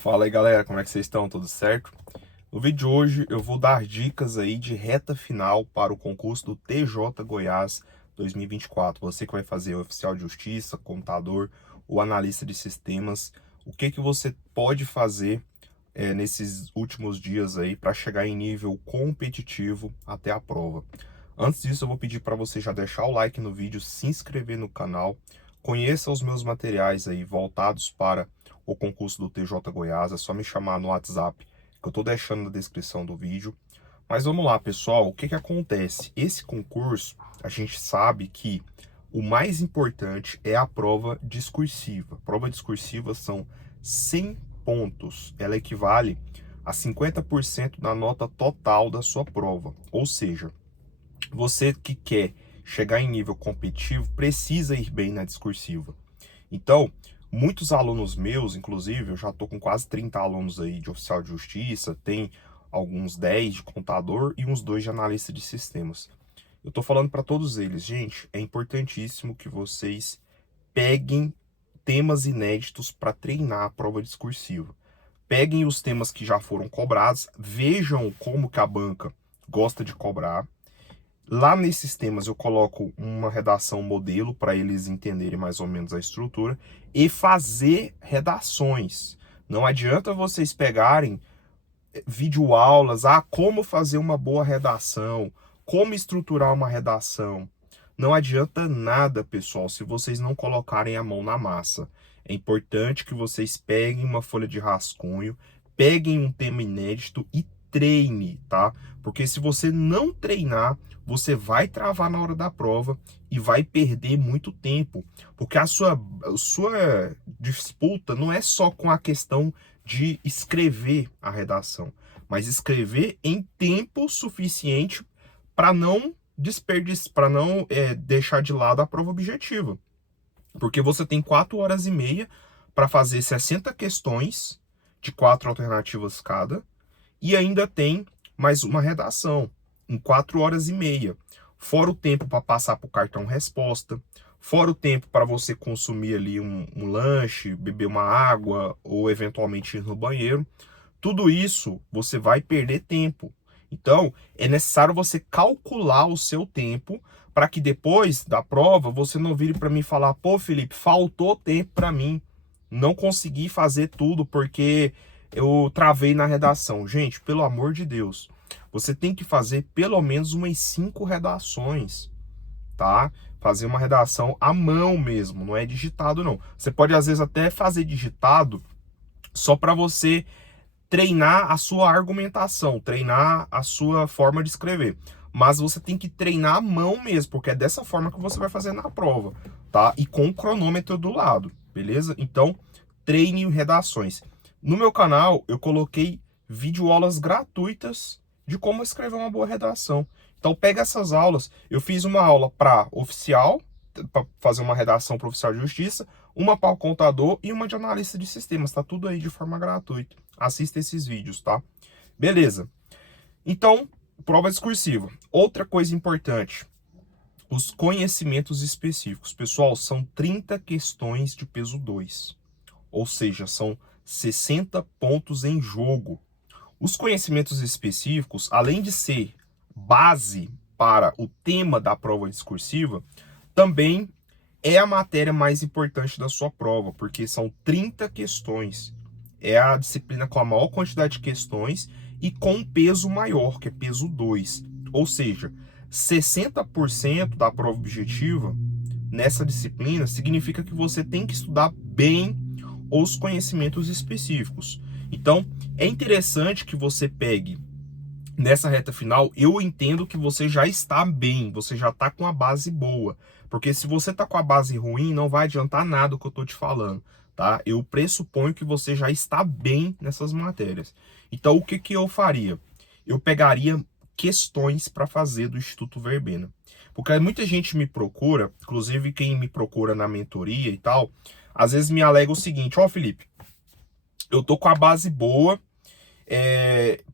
Fala aí galera, como é que vocês estão? Tudo certo? No vídeo de hoje eu vou dar dicas aí de reta final para o concurso do TJ Goiás 2024. Você que vai fazer o oficial de justiça, contador, o analista de sistemas, o que que você pode fazer nesses últimos dias aí para chegar em nível competitivo até a prova. Antes disso, eu vou pedir para você já deixar o like no vídeo, se inscrever no canal, conheça os meus materiais aí voltados para o concurso do TJ Goiás, é só me chamar no WhatsApp, que eu estou deixando na descrição do vídeo. Mas vamos lá, pessoal, o que que acontece? Esse concurso, a gente sabe que o mais importante é a prova discursiva. A prova discursiva são 100 pontos, ela equivale a 50% da nota total da sua prova, ou seja, você que quer chegar em nível competitivo precisa ir bem na discursiva. Então, muitos alunos meus, inclusive, eu já estou com quase 30 alunos aí de oficial de justiça, tem alguns 10 de contador e uns 2 de analista de sistemas. Eu estou falando para todos eles, gente, é importantíssimo que vocês peguem temas inéditos para treinar a prova discursiva. Peguem os temas que já foram cobrados, vejam como que a banca gosta de cobrar. Lá nesses temas eu coloco uma redação modelo para eles entenderem mais ou menos a estrutura e fazer redações. Não adianta vocês pegarem videoaulas, como fazer uma boa redação, como estruturar uma redação. Não adianta nada, pessoal, se vocês não colocarem a mão na massa. É importante que vocês peguem uma folha de rascunho, peguem um tema inédito e treine, tá? Porque se você não treinar, você vai travar na hora da prova e vai perder muito tempo. Porque a sua disputa não é só com a questão de escrever a redação, mas escrever em tempo suficiente para não desperdício, para não deixar de lado a prova objetiva. Porque você tem 4 horas e meia para fazer 60 questões de 4 alternativas cada e ainda tem mais uma redação em 4 horas e meia. Fora o tempo para passar para o cartão resposta, fora o tempo para você consumir ali um lanche, beber uma água ou eventualmente ir no banheiro. Tudo isso você vai perder tempo. Então, é necessário você calcular o seu tempo para que depois da prova você não vire para mim falar: pô, Felipe, faltou tempo para mim, não consegui fazer tudo porque eu travei na redação. Gente, pelo amor de Deus, você tem que fazer pelo menos umas 5 redações, tá? Fazer uma redação à mão mesmo, não é digitado não. Você pode às vezes até fazer digitado só para você treinar a sua argumentação, treinar a sua forma de escrever. Mas você tem que treinar a mão mesmo, porque é dessa forma que você vai fazer na prova, tá? E com o cronômetro do lado, beleza? Então, treine redações. No meu canal, eu coloquei videoaulas gratuitas de como escrever uma boa redação. Então, pega essas aulas. Eu fiz uma aula para oficial, para fazer uma redação para oficial de justiça, uma para o contador e uma de analista de sistemas. Tá tudo aí de forma gratuita. Assista esses vídeos, tá? Beleza. Então, prova discursiva. Outra coisa importante, os conhecimentos específicos. Pessoal, são 30 questões de peso 2. Ou seja, são 60 pontos em jogo. Os conhecimentos específicos, além de ser base para o tema da prova discursiva, também é a matéria mais importante da sua prova, porque são 30 questões. É a disciplina com a maior quantidade de questões e com um peso maior, que é peso 2. Ou seja, 60% da prova objetiva nessa disciplina significa que você tem que estudar bem os conhecimentos específicos. Então, é interessante que você pegue nessa reta final. Eu entendo que você já está bem, você já está com a base boa. Porque se você está com a base ruim, não vai adiantar nada o que eu estou te falando, tá? Eu pressuponho que você já está bem nessas matérias. Então, o que que eu faria? Eu pegaria questões para fazer do Instituto Verbena. Porque muita gente me procura, inclusive quem me procura na mentoria e tal, às vezes me alega o seguinte: ó, Felipe, eu tô com a base boa,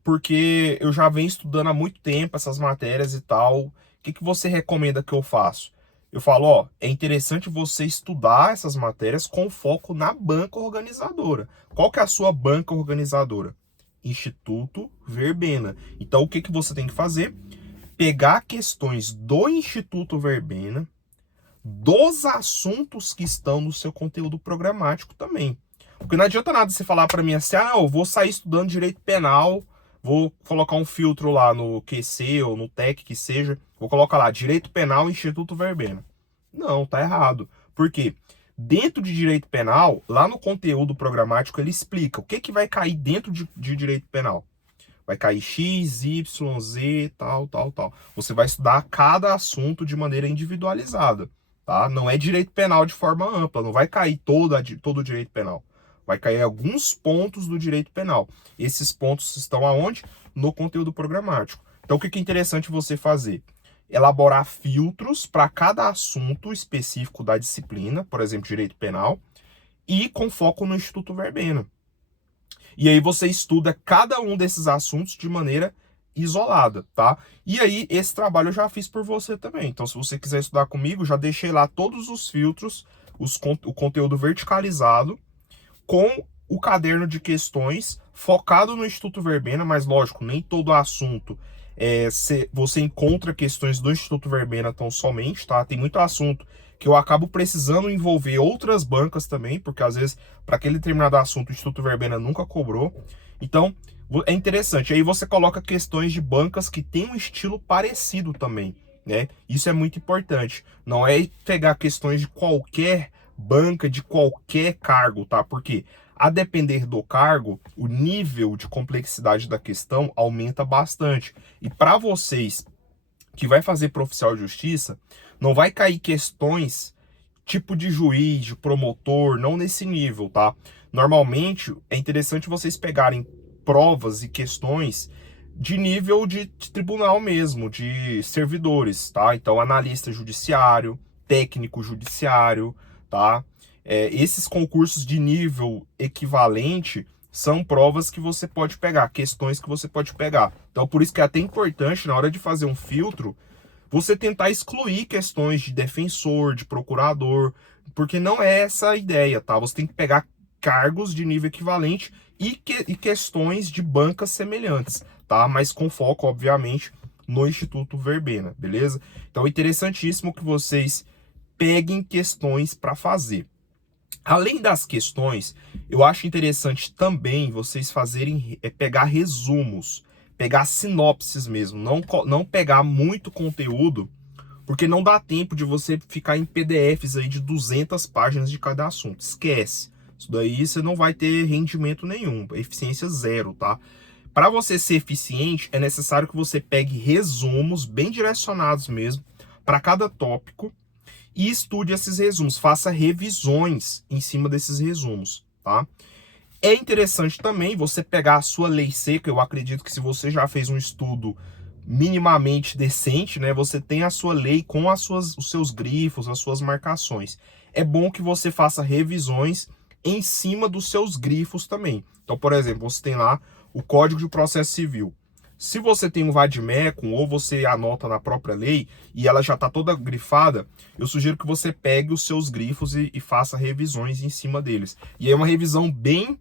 porque eu já venho estudando há muito tempo essas matérias e tal. O que que você recomenda que eu faço? eu falo, ó, é interessante você estudar essas matérias com foco na banca organizadora. Qual que é a sua banca organizadora? Instituto Verbena. Então, o que que você tem que fazer? Pegar questões do Instituto Verbena, dos assuntos que estão no seu conteúdo programático também. Porque não adianta nada você falar para mim assim, ah, eu vou sair estudando direito penal, vou colocar um filtro lá no QC ou no TEC que seja, vou colocar lá, direito penal, Instituto Verbena. Não, tá errado. Por quê? Dentro de direito penal, lá no conteúdo programático, ele explica o que, que vai cair dentro de direito penal. Vai cair X, Y, Z, tal, tal, tal. Você vai estudar cada assunto de maneira individualizada, tá? Não é direito penal de forma ampla, não vai cair todo o direito penal. Vai cair alguns pontos do direito penal. Esses pontos estão aonde? No conteúdo programático. Então, o que é interessante você fazer? Elaborar filtros para cada assunto específico da disciplina, por exemplo, direito penal, e com foco no Instituto Verbena. E aí você estuda cada um desses assuntos de maneira isolada, tá? E aí esse trabalho eu já fiz por você também. Então, se você quiser estudar comigo, já deixei lá todos os filtros, o conteúdo verticalizado, com o caderno de questões focado no Instituto Verbena, mas lógico, nem todo assunto você encontra questões do Instituto Verbena tão somente, tá? Tem muito assunto que eu acabo precisando envolver outras bancas também, porque às vezes para aquele determinado assunto o Instituto Verbena nunca cobrou. Então, é interessante. Aí você coloca questões de bancas que têm um estilo parecido também, né? Isso é muito importante. Não é pegar questões de qualquer banca, de qualquer cargo, tá? Porque a depender do cargo, o nível de complexidade da questão aumenta bastante. E para vocês que vai fazer para oficial de justiça, não vai cair questões tipo de juiz, de promotor, não nesse nível, tá? Normalmente é interessante vocês pegarem provas e questões de nível de tribunal mesmo, de servidores, tá? Então, analista judiciário, técnico judiciário, tá? Esses concursos de nível equivalente são provas que você pode pegar, questões que você pode pegar. Então, por isso que é até importante, na hora de fazer um filtro, você tentar excluir questões de defensor, de procurador, porque não é essa a ideia, tá? Você tem que pegar cargos de nível equivalente e questões de bancas semelhantes, tá? Mas com foco, obviamente, no Instituto Verbena, beleza? Então é interessantíssimo que vocês peguem questões para fazer. Além das questões, eu acho interessante também vocês fazerem, pegar resumos, pegar sinopses mesmo, não pegar muito conteúdo, porque não dá tempo de você ficar em PDFs aí de 200 páginas de cada assunto. Esquece. Isso daí você não vai ter rendimento nenhum, eficiência zero, tá? Para você ser eficiente, é necessário que você pegue resumos bem direcionados mesmo para cada tópico e estude esses resumos, faça revisões em cima desses resumos, tá? É interessante também você pegar a sua lei seca. Eu acredito que se você já fez um estudo minimamente decente, né, você tem a sua lei com os seus grifos, as suas marcações. É bom que você faça revisões em cima dos seus grifos também. Então, por exemplo, você tem lá o Código de Processo Civil. Se você tem um vade-mecum ou você anota na própria lei e ela já está toda grifada, eu sugiro que você pegue os seus grifos e faça revisões em cima deles. E aí é uma revisão bem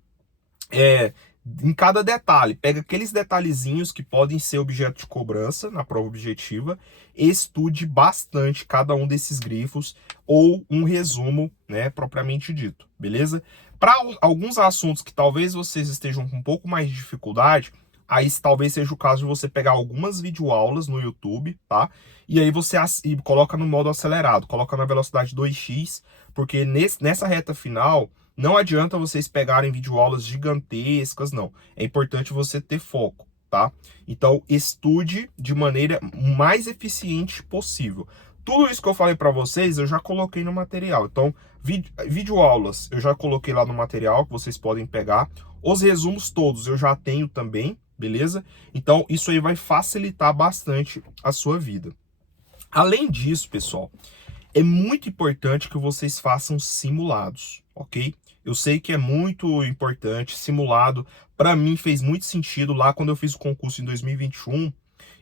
em cada detalhe. Pega aqueles detalhezinhos que podem ser objeto de cobrança na prova objetiva, estude bastante cada um desses grifos ou um resumo, né, propriamente dito, beleza? Para alguns assuntos que talvez vocês estejam com um pouco mais de dificuldade, aí talvez seja o caso de você pegar algumas videoaulas no YouTube, tá? E aí você coloca no modo acelerado, coloca na velocidade 2x, porque nessa reta final não adianta vocês pegarem videoaulas gigantescas, não. É importante você ter foco, tá? Então, estude de maneira mais eficiente possível. Tudo isso que eu falei para vocês, eu já coloquei no material. Então, videoaulas eu já coloquei lá no material, que vocês podem pegar. Os resumos todos eu já tenho também, beleza? Então, isso aí vai facilitar bastante a sua vida. Além disso, pessoal, é muito importante que vocês façam simulados, ok? Eu sei que é muito importante, simulado. Para mim fez muito sentido lá quando eu fiz o concurso em 2021.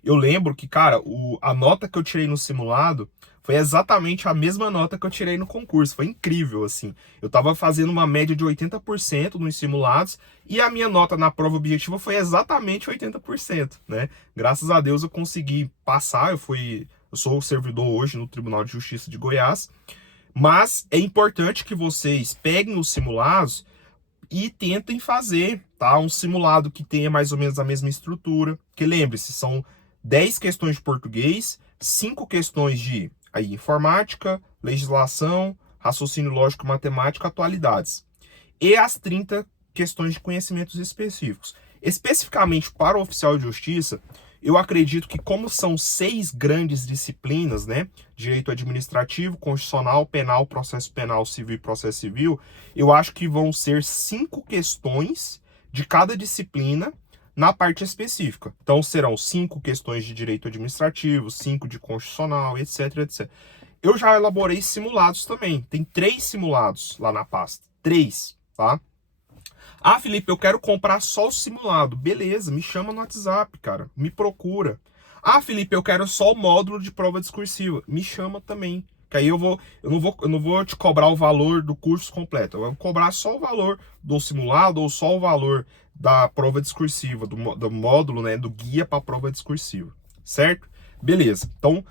Eu lembro que, cara, a nota que eu tirei no simulado Foi exatamente a mesma nota que eu tirei no concurso. Foi incrível, assim. Eu tava fazendo uma média de 80% nos simulados e a minha nota na prova objetiva foi exatamente 80%, né? Graças a Deus eu consegui passar. Eu sou servidor hoje no Tribunal de Justiça de Goiás. Mas é importante que vocês peguem os simulados e tentem fazer, tá? Um simulado que tenha mais ou menos a mesma estrutura. Que lembre-se, são 10 questões de português, 5 questões de informática, legislação, raciocínio lógico, matemática, atualidades. E as 30 questões de conhecimentos específicos. Especificamente para o oficial de justiça, eu acredito que como são 6 grandes disciplinas, né? Direito administrativo, constitucional, penal, processo penal, civil e processo civil, eu acho que vão ser 5 questões de cada disciplina na parte específica. Então, serão 5 questões de direito administrativo, 5 de constitucional, etc, etc. Eu já elaborei simulados também. Tem 3 simulados lá na pasta. 3, tá? Ah, Felipe, eu quero comprar só o simulado. Beleza, me chama no WhatsApp, cara. Me procura. Ah, Felipe, eu quero só o módulo de prova discursiva. Me chama também. Que aí eu não vou te cobrar o valor do curso completo. Eu vou cobrar só o valor do simulado ou só o valor da prova discursiva, do módulo, né, do guia para a prova discursiva, certo? Beleza. Então,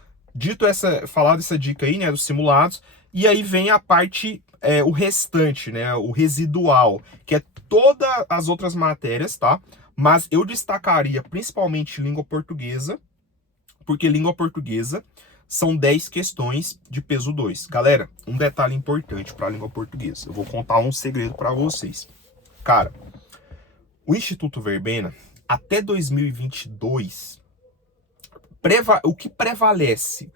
falar dessa dica aí, né, dos simulados, e aí vem a parte, o restante, né, o residual, que é todas as outras matérias, tá? Mas eu destacaria principalmente língua portuguesa, porque língua portuguesa são 10 questões de peso 2. Galera, um detalhe importante para a língua portuguesa. Eu vou contar um segredo para vocês. Cara, o Instituto Verbena, até 2022, o que prevalecia?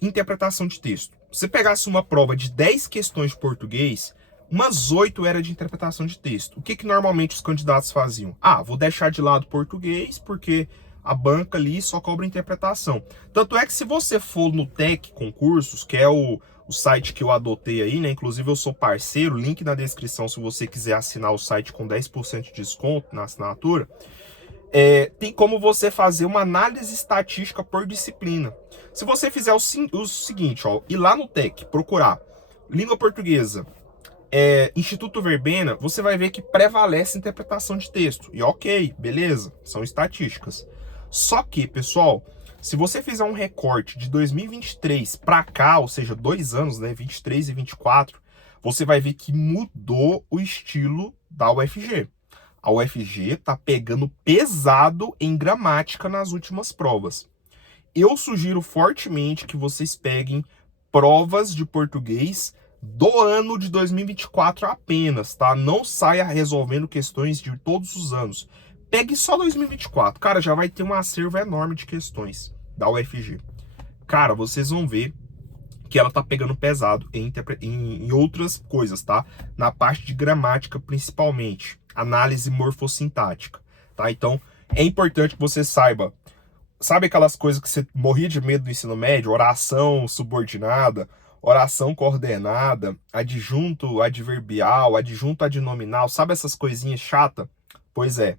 Interpretação de texto. Se você pegasse uma prova de 10 questões de português, umas 8 era de interpretação de texto. O que normalmente os candidatos faziam? Ah, vou deixar de lado português, porque a banca ali só cobra interpretação. Tanto é que se você for no TEC Concursos, que é o site que eu adotei aí, né? Inclusive eu sou parceiro, link na descrição se você quiser assinar o site com 10% de desconto na assinatura. Tem como você fazer uma análise estatística por disciplina. Se você fizer o seguinte, ó, ir lá no TEC, procurar língua portuguesa, Instituto Verbena, você vai ver que prevalece a interpretação de texto. E ok, beleza, são estatísticas. Só que, pessoal, se você fizer um recorte de 2023 para cá, ou seja, 2 anos, né, 23 e 24, você vai ver que mudou o estilo da UFG. A UFG tá pegando pesado em gramática nas últimas provas. Eu sugiro fortemente que vocês peguem provas de português do ano de 2024 apenas, tá? Não saia resolvendo questões de todos os anos. Pegue só 2024. Cara, já vai ter um acervo enorme de questões da UFG. Cara, vocês vão ver que ela tá pegando pesado em outras coisas, tá? Na parte de gramática, principalmente. Análise morfossintática, tá? Então, é importante que você saiba. Sabe aquelas coisas que você morria de medo no ensino médio? Oração subordinada, oração coordenada, adjunto adverbial, adjunto adnominal. Sabe essas coisinhas chatas? Pois é.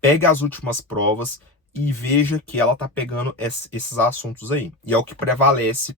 Pegue as últimas provas e veja que ela tá pegando esses assuntos aí. E é o que prevalece